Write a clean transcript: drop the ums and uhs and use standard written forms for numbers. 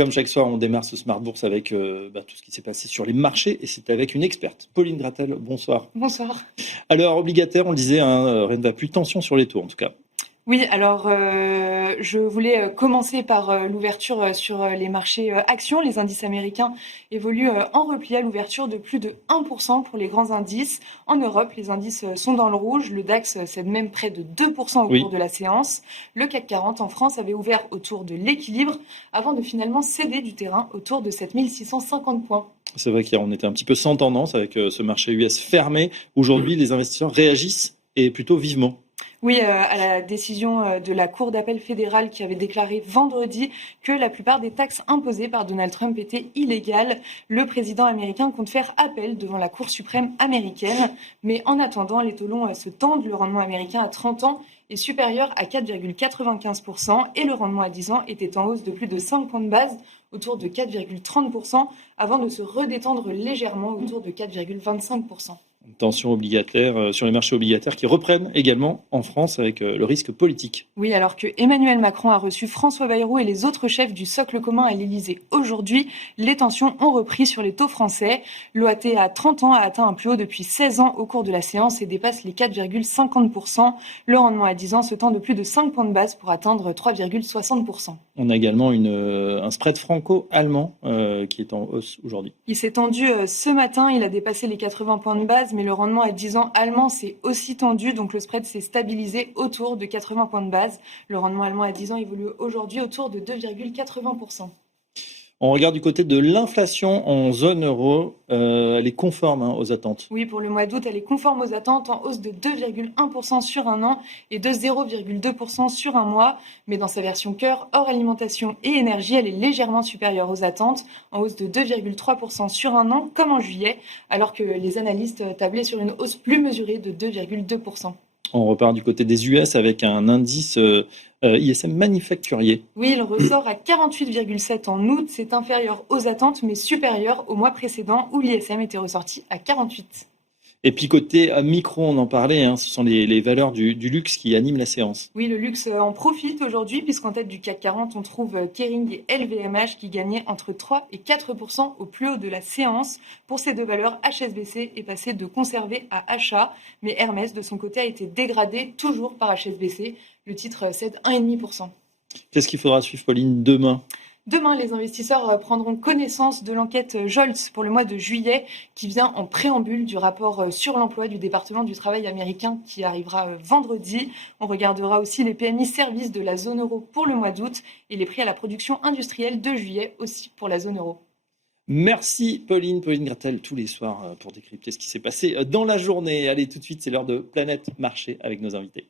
Comme chaque soir, on démarre ce Smart Bourse avec tout ce qui s'est passé sur les marchés et c'est avec une experte, Pauline Gratel. Bonsoir. Bonsoir. Alors, obligataire, on le disait, rien ne va plus, tension sur les taux en tout cas. Oui, alors je voulais commencer par l'ouverture sur les marchés actions. Les indices américains évoluent en repli à l'ouverture de plus de 1% pour les grands indices. En Europe, les indices sont dans le rouge. Le DAX cède même près de 2% au cours de la séance. Le CAC 40 en France avait ouvert autour de l'équilibre avant de finalement céder du terrain autour de 7650 points. C'est vrai qu'hier, on était un petit peu sans tendance avec ce marché US fermé. Aujourd'hui, les investisseurs réagissent et plutôt vivement. Oui, à la décision de la Cour d'appel fédérale qui avait déclaré vendredi que la plupart des taxes imposées par Donald Trump étaient illégales. Le président américain compte faire appel devant la Cour suprême américaine. Mais en attendant, les taux longs se tendent. Le rendement américain à 30 ans est supérieur à 4,95% et le rendement à 10 ans était en hausse de plus de 5 points de base, autour de 4,30%, avant de se redétendre légèrement autour de 4,25%. Tension obligataire sur les marchés obligataires qui reprennent également en France avec le risque politique. Oui, alors que Emmanuel Macron a reçu François Bayrou et les autres chefs du socle commun à l'Élysée aujourd'hui, les tensions ont repris sur les taux français. L'OAT à 30 ans a atteint un plus haut depuis 16 ans au cours de la séance et dépasse les 4,50%. Le rendement à 10 ans se tend de plus de 5 points de base pour atteindre 3,60%. On a également un spread franco-allemand qui est en hausse aujourd'hui. Il s'est tendu ce matin, il a dépassé les 80 points de base, mais le rendement à 10 ans allemand s'est aussi tendu, donc le spread s'est stabilisé autour de 80 points de base. Le rendement allemand à 10 ans évolue aujourd'hui autour de 2,80%. On regarde du côté de l'inflation en zone euro, elle est conforme aux attentes. Oui, pour le mois d'août, elle est conforme aux attentes, en hausse de 2,1% sur un an et de 0,2% sur un mois. Mais dans sa version cœur, hors alimentation et énergie, elle est légèrement supérieure aux attentes, en hausse de 2,3% sur un an, comme en juillet, alors que les analystes tablaient sur une hausse plus mesurée de 2,2%. On repart du côté des US avec un indice ISM manufacturier. Oui, il ressort à 48,7 en août. C'est inférieur aux attentes, mais supérieur au mois précédent où l'ISM était ressorti à 48. Et puis côté micro, on en parlait, ce sont les valeurs du luxe qui animent la séance. Oui, le luxe en profite aujourd'hui, puisqu'en tête du CAC 40, on trouve Kering et LVMH qui gagnaient entre 3 et 4% au plus haut de la séance. Pour ces deux valeurs, HSBC est passé de conservé à achat, mais Hermès, de son côté, a été dégradé toujours par HSBC. Le titre cède 1,5%. Qu'est-ce qu'il faudra suivre, Pauline, demain ? Demain, les investisseurs prendront connaissance de l'enquête Jolts pour le mois de juillet qui vient en préambule du rapport sur l'emploi du département du travail américain qui arrivera vendredi. On regardera aussi les PMI services de la zone euro pour le mois d'août et les prix à la production industrielle de juillet aussi pour la zone euro. Merci Pauline Gratel tous les soirs pour décrypter ce qui s'est passé dans la journée. Allez, tout de suite, c'est l'heure de Planète Marché avec nos invités.